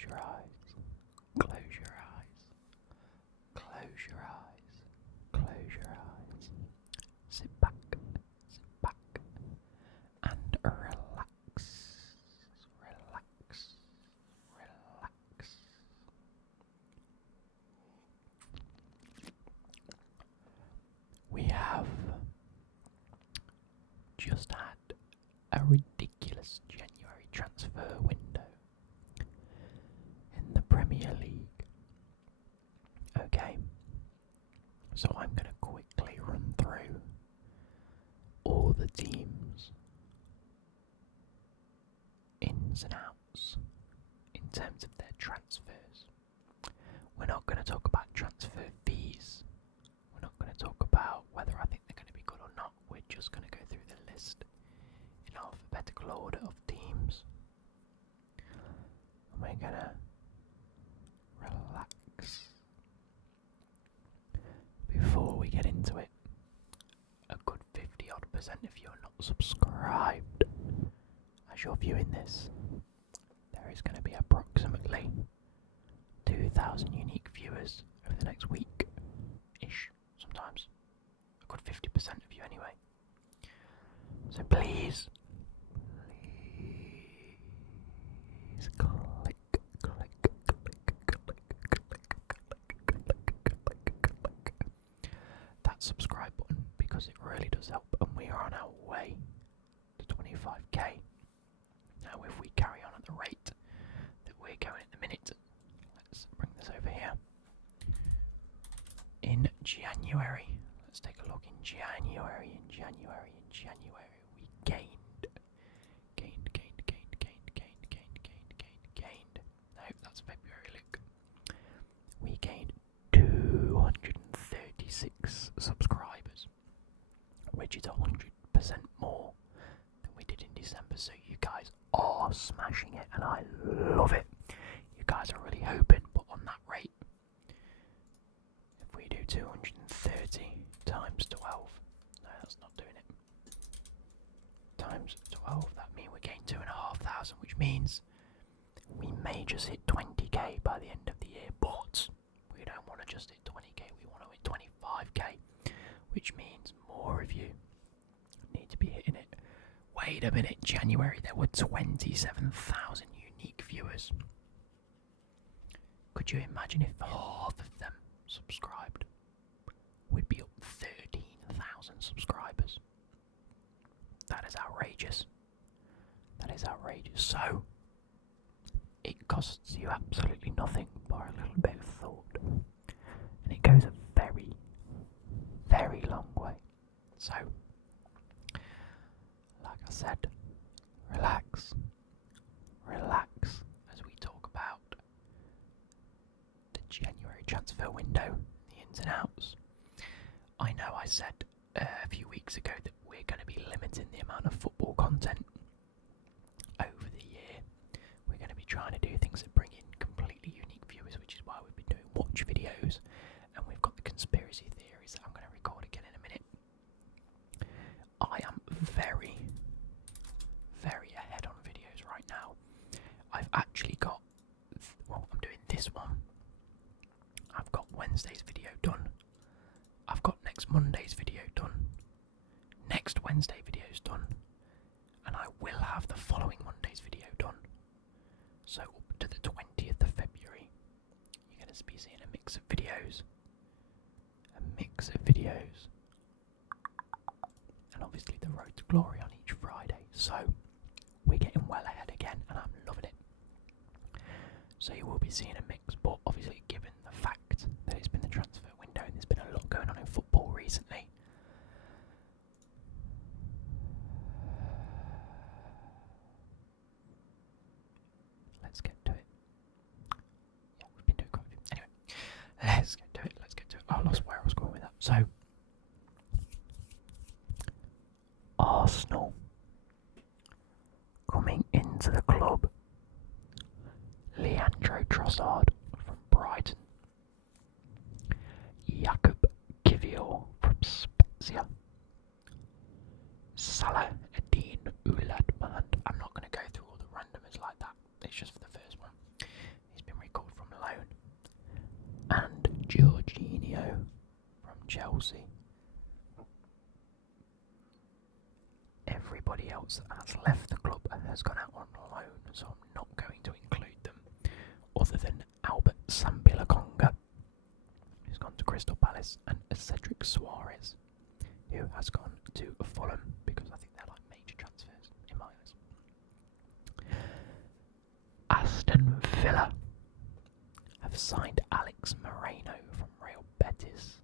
Close your eyes. Close your eyes. Close your eyes. Close your eyes. Sit back. Sit back. And relax. Relax. Relax. We have just had a ridiculous January transfer window in the Premier League. Okay, so I'm going to quickly run through all the teams' ins and outs in terms of their transfers. We're not going to talk about transfer fees. We're not going to talk about whether I think they're going to be good or not. We're just going to go through the list in alphabetical order of teams. And we're going to relax. Before we get into it, a good 50-odd% of you are not subscribed. As you're viewing this, there is going to be approximately 2,000 unique viewers over the next week-ish, sometimes. A good 50% of you anyway. So please click. That subscribe button, because it really does help, and we are on our way to 25k. Now if we carry on at the rate that we're going at the minute, let's bring this over here. In January, let's take a look. In January, we gained. No, that's February, look. We gained 236 subscribers, which is 100% more than we did in December. So you guys are smashing it, and I love it. You guys are really hoping, but on that rate, if we do 230 times 12, no, that's not doing it. Times 12, that means we gain 2,500, which means we may just hit 20k by the end of the year, but we don't want to just hit 20k, we want to hit 25k, which means more of you need to be hitting it. Wait a minute, January there were 27,000 unique viewers. Could you imagine if half of them subscribed? We'd be up 13,000 subscribers. That is outrageous. That is outrageous. So, it costs you absolutely nothing but a little bit of thought. And it goes a very, very long way. So, like I said, relax. Relax as we talk about the January transfer window, the ins and outs. I know I said a few weeks ago that we're going to be limiting the amount of football content over the year. We're going to be trying to do things that bring in completely unique viewers, which is why we've been doing watch videos, and we've got the conspiracy theories that I'm going to record again in a minute. I am very, very ahead on videos right now. I've actually got, well, I'm doing this one. I've got Wednesday's video done. I've got next Monday's video done. Next Wednesday video's done. And I will have the following Monday's video done. So up to the 20th of February, you're going to be seeing a mix of videos. And obviously the road to glory on each Friday. So we're getting well ahead again, and I'm loving it. So you will be seeing a mix, but obviously given the fact that it's been the transfer window and there's been a lot going on in football recently, let's get to it. Yeah, we've been doing quite a few. Anyway, let's get to it. Oh, I lost where I was going with that. So, Arsenal coming into the club. Leandro Trossard from Brighton. Jakub Kivior from Spezia. Salah Eddin Ouladmand. I'm not going to go through all the randomers like that. It's just for the first one. Jorginho from Chelsea. Everybody else that has left the club has gone out on loan, so I'm not going to include them, other than Albert Sambilaconga, who's gone to Crystal Palace, and Cedric Suarez, who has gone to Fulham, because I think they're like major transfers in my eyes. Aston Villa have signed Alex Moreno from Real Betis,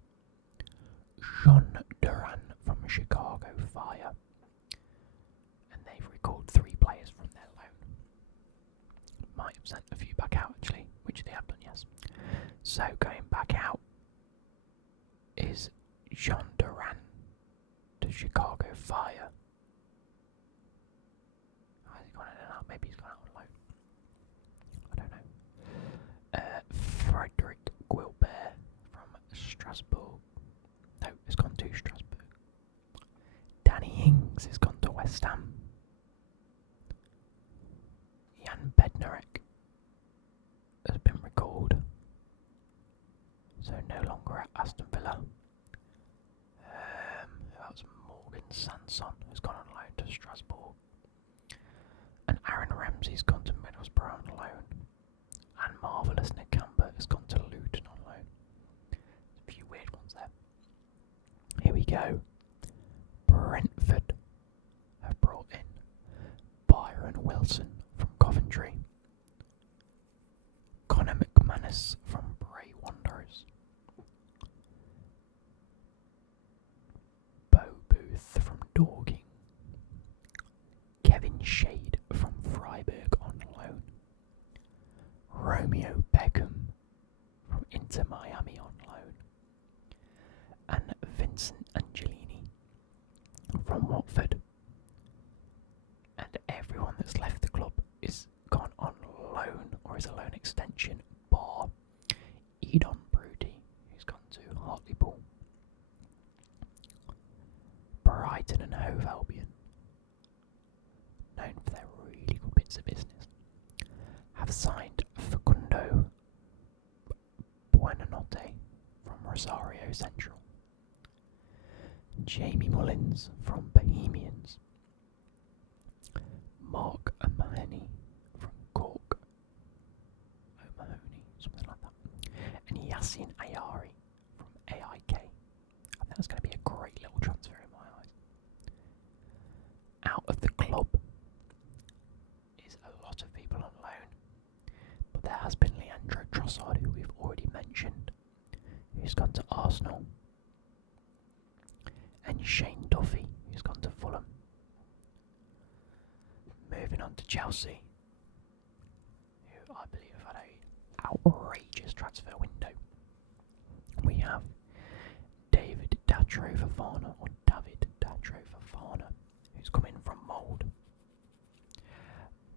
Jean Duran from Chicago Fire, and they've recalled 3 players from their loan. Might have sent a few back out actually, which they have done, yes. So going back out is Jean Duran to Chicago Fire. Has he gone in and out? Maybe he's gone out on loan. I don't know. Frederick Guilbert from Strasbourg. No, it's gone to Strasbourg. Danny Ings has gone to West Ham. Jan Bednarek has been recalled, so no longer at Aston Villa. Who else? Morgan Sanson has gone on loan to Strasbourg, and Aaron Ramsey's gone to Middlesbrough on loan, and Marvellous Nakamba has gone to Luton on loan. There's a few weird ones there. Here we go. Brentford have brought in Byron Wilson from Coventry, Conor McManus from Bray Wanderers, Bo Booth from Dorking, Kevin Shade from Freiburg on loan, Romeo Beckham from Inter Miami on loan, and Vincent Angelini from Watford. And everyone that's left the club is gone on loan or is a loan extension, bar Edon Brody, who's gone to Hartlepool. Brighton and Hove Albion, known for their really good bits of business, have signed Facundo Buonanotte from Rosario Central, Jamie Mullins from Bohemians, Mark O'Mahony from Cork, O'Mahony, something like that, and Yassine Ayari from AIK. I think that's going to be a great little transfer in my eyes. Out of the club is a lot of people on loan, but there has been Leandro Trossard, who we've already mentioned, who's gone to Arsenal, and Shane Duffy, who's gone to Fulham. Moving on to Chelsea, who I believe have had an outrageous transfer window. We have David Datro Fofana, or David Datro Fofana, who's come in from Mould.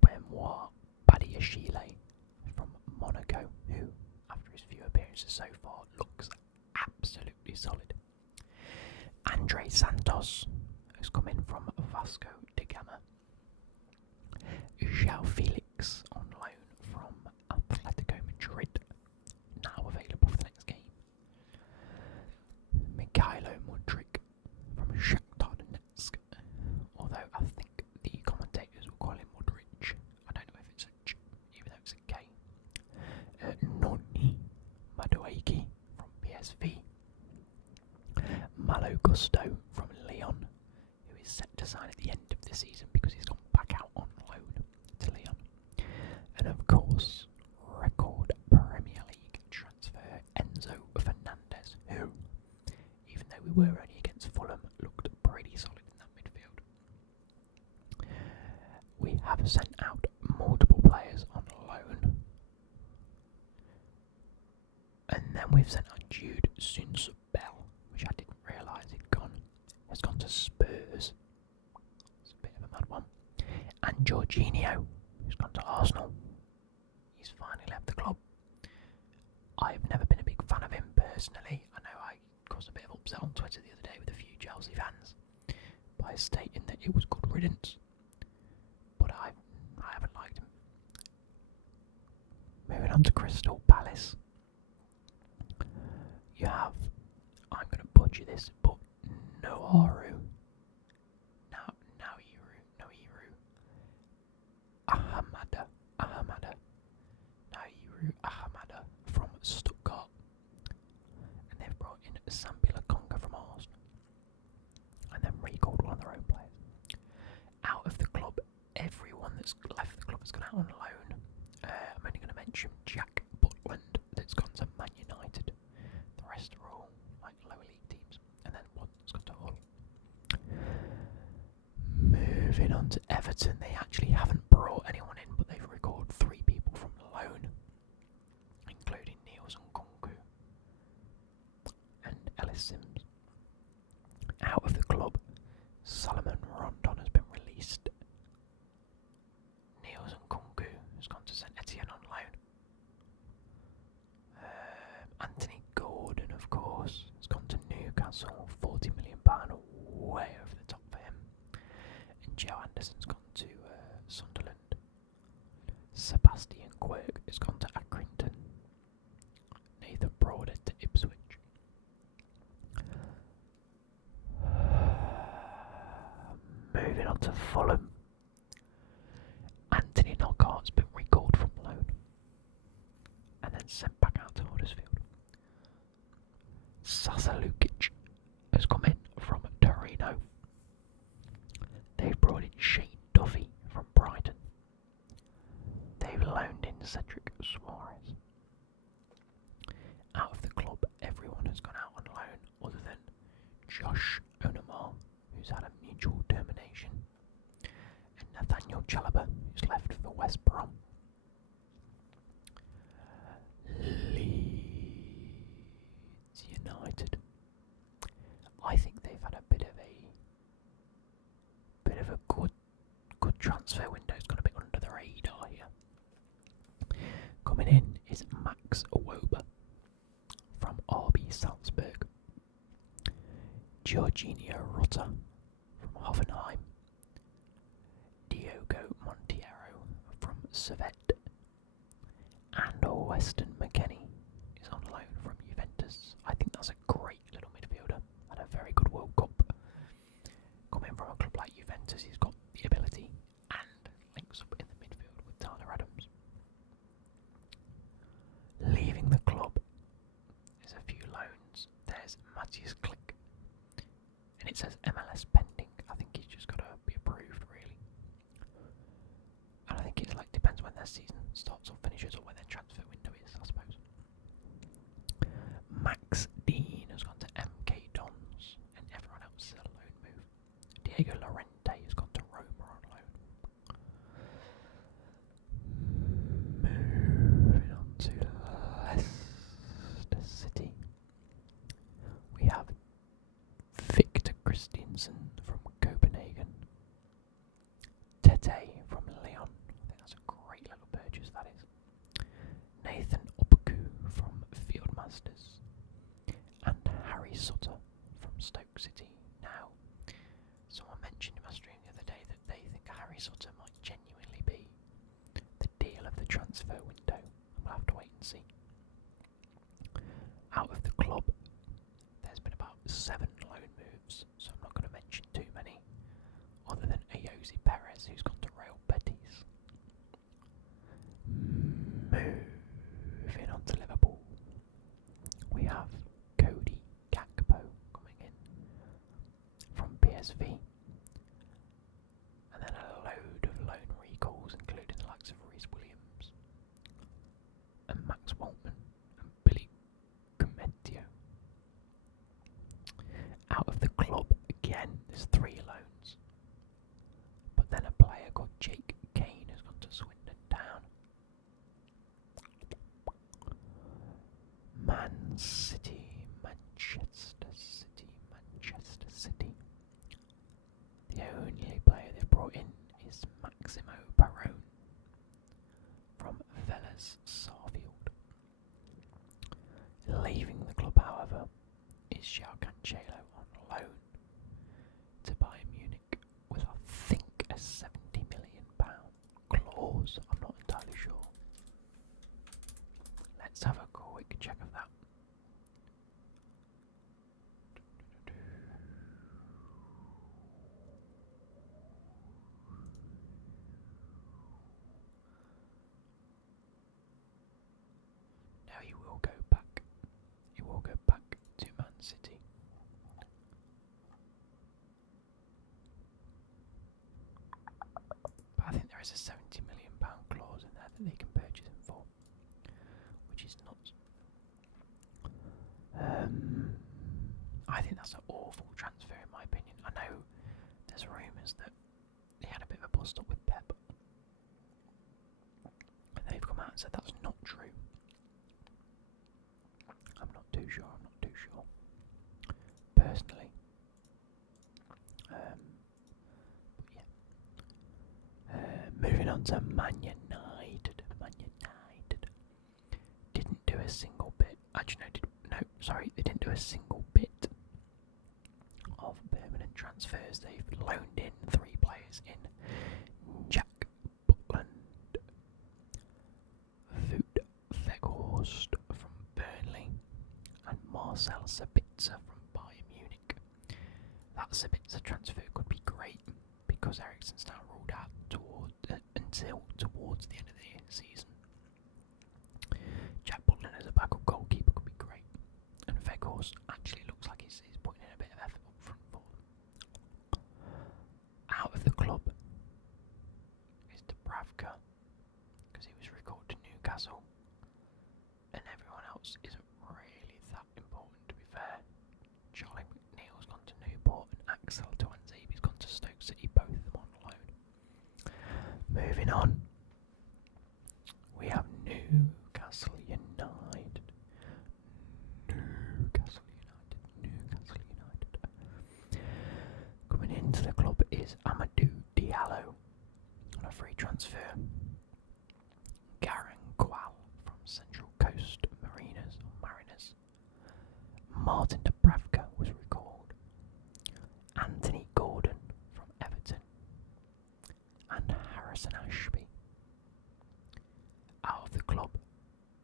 Benoit Badiashile from Monaco, who, after his few appearances so far, looks absolutely solid. Andre Santos, who's come in from Vasco da Gama. João Felix on loan from Atletico Madrid, now available for the next game. Mikhailo Mudryk from Shakhtar Donetsk, although I think the commentators will call him Mudryk. I don't know if it's a Ch, even though it's a K. Noni Madueke from PSV. Malo Gusto from Lyon, who is set to sign at the end of the season because he's gone back out on loan to Lyon. And of course, record Premier League transfer Enzo Fernandez, who, even though we were only against Fulham, looked pretty solid in that midfield. We have sent out multiple players on loan, and then we've sent out Jude Soonsup-Bell, which I didn't realise he'd gone. Has gone to Spurs. It's a bit of a mad one. And Jorginho, who's gone to Arsenal. He's finally left the club. I've never been a big fan of him personally. I know I caused a bit of upset on Twitter the other day with a few Chelsea fans by stating that it was good riddance. But I haven't liked him. Moving on to Crystal Palace. You have, I'm going to butcher this, but Noiru, Ahamada, from Stuttgart, and they've brought in Sambila Conga from Arsenal, and then recalled one of their own players. Out of the club, everyone that's left the club has gone out on loan. I'm only going to mention Jack Butland that's gone to Man United. The rest are all like lower league teams, and then one that's gone to Hull. Moving on to Everton, they actually haven't brought anyone in, but they've recalled 3 people from loan, including Niels Nkunku and Ellis Sims. Out of the club, Solomon Rondon has been released. Niels Nkunku has gone to St Etienne on loan. Anthony Gordon, of course, has gone to Newcastle, £40 million, way over the top for him. And Joe Anderson's gone to Sunderland. Sebastian Quirk has gone to Accrington. Nathan Broadhead to Ipswich. Moving on to Fulham. Anthony Knockaert's been recalled from loan and then sent back out to Huddersfield. Sasa Lukic has come in from Torino. They've brought in Shane Duffy from Brighton. They've loaned in Cedric Suarez. Out of the club, everyone has gone out on loan other than Josh Onamar, who's had a mutual termination, and Nathaniel Chalobah, who's left for West Brom. Leeds United. I think they've had a bit of a good transfer window. It's gone a bit under the radar here. Coming in is Max Awoba from RB Salzburg. Jorginho Rutter from Hoffenheim. Diogo Monteiro from Servette. And Weston McKennie is on loan from Juventus. I think that's a great little midfielder. Had a very good World Cup. Coming from a club like Juventus, he's got the ability and links up in the midfield with Tyler Adams. Leaving the club, there's a few loans. There's Matthias Klick, and it says MLS pending. I think he's just got to be approved, really. And I think it's like depends when their season starts or finishes, or when their transfer window is, I suppose. Max Dean has gone to MK Dons, and everyone else is a loan move. Diego Llorente has gone to Roma on loan. Moving on to Leicester City. We have Victor Christiansen from Copenhagen. Tete from Lyon. I think that's a great little purchase, that is. Nathan Upaku from Fieldmasters. And Harry Sutter from Stoke City. Now, someone mentioned in my stream the other day that they think Harry Sutter might genuinely be the deal of the transfer window. And we'll have to wait and see. Out of the club, there's been about 7 loan moves, so I'm not going to mention too many, other than Ayoze Perez, who's gone to Real Betis. Moving on to Liverpool, we have Cody Gakpo coming in from PSV, and then a load of loan recalls, including the likes of Reece Williams and Max Waltman and Billy Cometio. Out of the club, again, there's 3 loans. But then a player called Jake Kane has gone to Swindon Town. Manchester City. The only player they've brought in is Maximo Barone from Vélez Sarsfield. Leaving the club, however, is João Cancelo on loan to Bayern Munich with, I think, a £70 million clause. I'm not entirely sure. Let's have a quick check of that. there is a £70 million clause in there that they can purchase him for, which is nuts. I think that's an awful transfer in my opinion. I know there's rumours that he had a bit of a bust up with Pep, and they've come out and said that's not true. I'm not too sure. Personally. But yeah. Moving on to Man United. Didn't do a single bit. Actually, they didn't do a single bit of permanent transfers. They've loaned in 3 players in Jack Butland, Wout Weghorst from Burnley, and Marcel Sabitzer from Bayern Munich. That Sabitzer transfer could be great because Eriksen's now ruled out until towards the end of the season. Jack Butland as a backup goalkeeper could be great, and Weghorst actually looks like he's putting in a bit of effort up front for them. Out of the club is Dubravka, because he was recalled to Newcastle, and everyone else isn't really that important, to be fair. Charlie McNeil's gone to Newport, and Axel Tuanzebe's gone to Stoke City, both of them on loan. Moving on, we have Newcastle United. Coming into the club is Amadou Diallo on a free transfer. Garen Qual from Central Coast Mariners. Martin Dubravka was recalled. Anthony Gordon from Everton. And Harrison Ashby. Out of the club,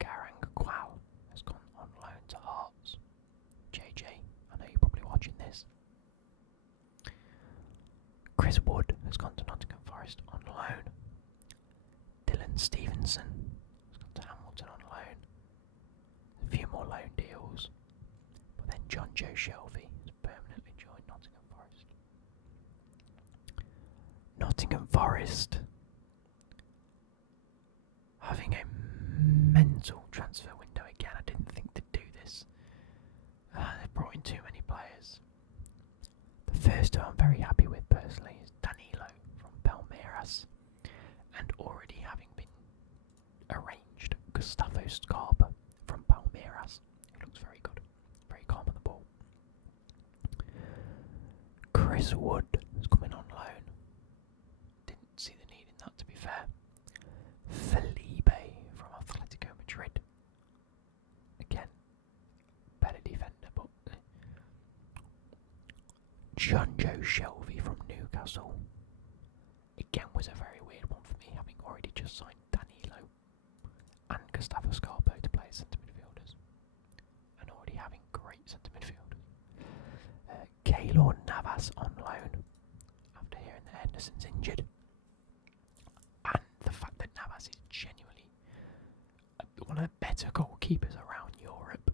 Garang Qual has gone on loan to Hearts. JJ, I know you're probably watching this. Chris Wood has gone to Nottingham Forest on loan. Dylan Stevenson has gone to Hamilton on loan. A few more loan deals. But then John Joe Shelby has permanently joined Nottingham Forest. Nottingham Forest having a mental transfer window again. I didn't think they'd do this. They've brought in too many players. The first two I'm very happy with personally is Danilo from Palmeiras, and already having been arranged, Gustavo Scarpa from Palmeiras, who looks very good, very calm on the ball. Chris Wood is coming on loan. Didn't see the need in that, to be fair. Felipe from Atletico Madrid. Again, better defender, but John Joe Shelby from Newcastle. Again, was a very weird one for me, having already just signed Danilo and Gustavo Scarpa to play as centre midfielders, and already having great centre midfielders. Keylor Navas on loan after hearing that Henderson's injured. And the fact that Navas is genuinely one of the better goalkeepers around Europe,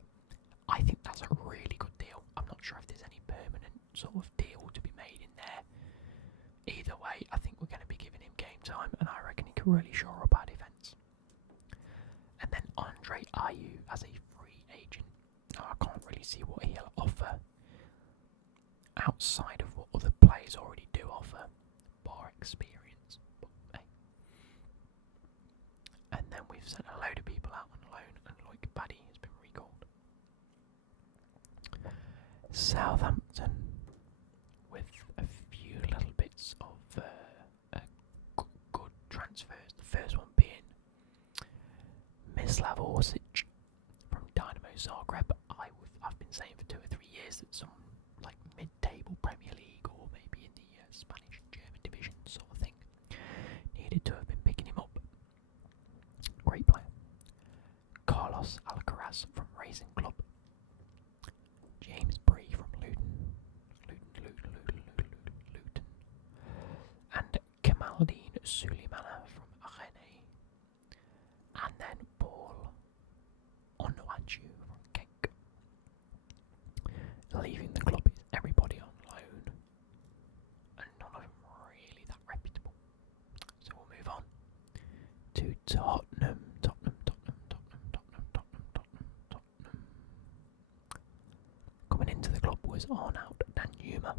I think that's a really good deal. I'm not sure if there's any permanent sort of deal to be made in there. Either way, I think we're going to be giving him game time, and I reckon he can really shore up our defence. And then Andre Ayew as a free agent. Now, I can't really see what he'll offer outside of what other players already do offer, bar experience. But, hey. And then we've sent a load of people out on loan, and Loic Baddy has been recalled. Southampton, with a few little bits of good transfers. The first one being Mislav Orsic from Dynamo Zagreb. I've been saying for 2 or 3 years that some like mid-table Premier League or maybe in the Spanish German division sort of thing needed to have been picking him up. Great player. Carlos Alcaraz from Racing Club. James Bree from Luton. And Kamaldeen Suleimana from Rennes. And then Paul Onuachu from Genk. Leaving the club is everybody on loan, and none of them really that reputable. So we'll move on. was Arnaut Danjuma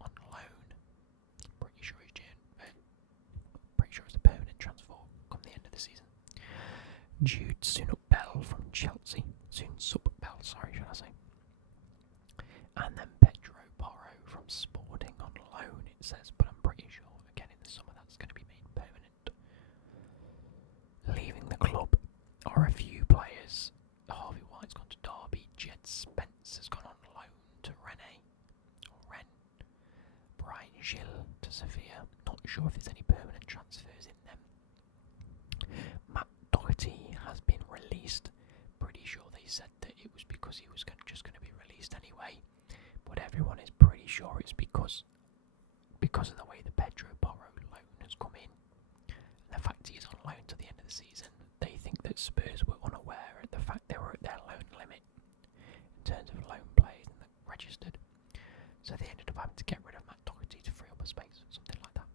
on loan. Pretty sure it's a permanent transfer come the end of the season. Jude Sunupbell from Chelsea. Sunsupbell, sorry, should I say. And then Pedro Porro from Sporting on loan, it says, but I'm pretty sure, again, in the summer that's going to be made permanent. Leaving the club are a few players. Harvey White's gone to Derby. Jed Spence has gone on loan to Rennes. Brian Gilles to Sevilla. Not sure if there's any permanent transfers in them. Matt Doherty has been released. Pretty sure they said that it was because he was just going to be released anyway. But everyone is pretty sure it's because of the way the Pedro Porro loan has come in. And the fact he is on loan to the end of the season. They think that Spurs were unaware of the fact they were at their loan limit in terms of loan players and registered. So they ended up having to get rid of Matt Doherty to free up a space, something like that.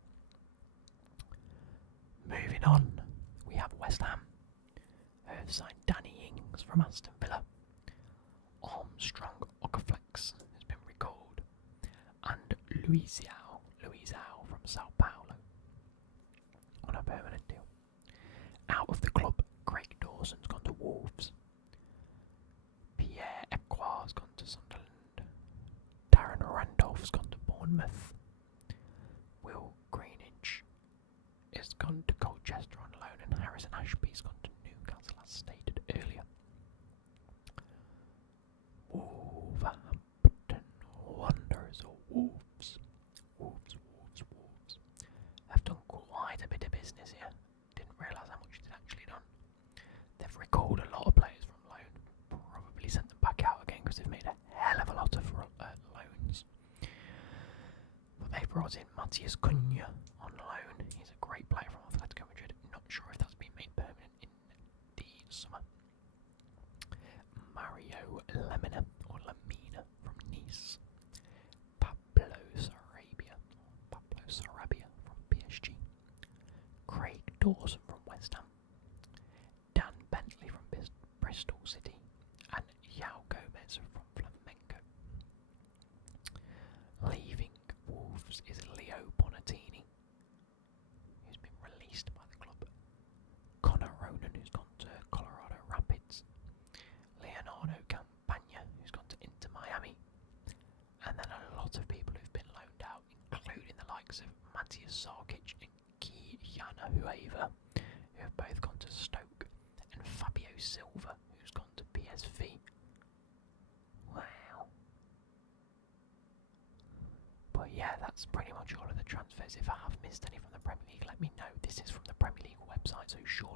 Moving on, we have West Ham, who have signed Danny Ings from Aston Villa. Armstrong Okaflex has been recalled, and Luizao from Sao Paulo on a permanent deal. Out of the club, Craig Dawson's gone to Wolves. Pierre Equar's gone to Sunderland. Darren Randolph's gone to Bournemouth. Will Greenidge has gone to Colchester on loan, and Harrison Ashby's gone to Newcastle, as stated earlier. Wolverhampton Wanderers, or Wolves. Wolves have done quite a bit of business here. Didn't realise how much they'd actually done. They've recalled a lot of players from loan, probably sent them back out again because they've made a hell of a lot of loans. But they brought in Matthias Cunha on loan. He's a great player from Atletico Madrid. Not sure if that's been made permanent in the summer. Mario Lemina from Nice. Pablo Sarabia from PSG. Craig Dawson from West Ham. Dan Bentley from Bristol City. And João Gomez from Flamengo. Leaving Wolves is Leo Bonatini, who's been released by the club. Connor Ronan, who's gone to Colorado Rapids. Leonardo Campagna, who's gone to Inter Miami. And then a lot of people who've been loaned out, including the likes of Matthias Sarkic and Kiana Hueva, who have both gone to Stoke, and Fabio Silva, who's gone to PSV. Wow. But yeah, that's pretty much all of the transfers. If I have missed any from the Premier League, let me know. This is from the Premier League website, so surely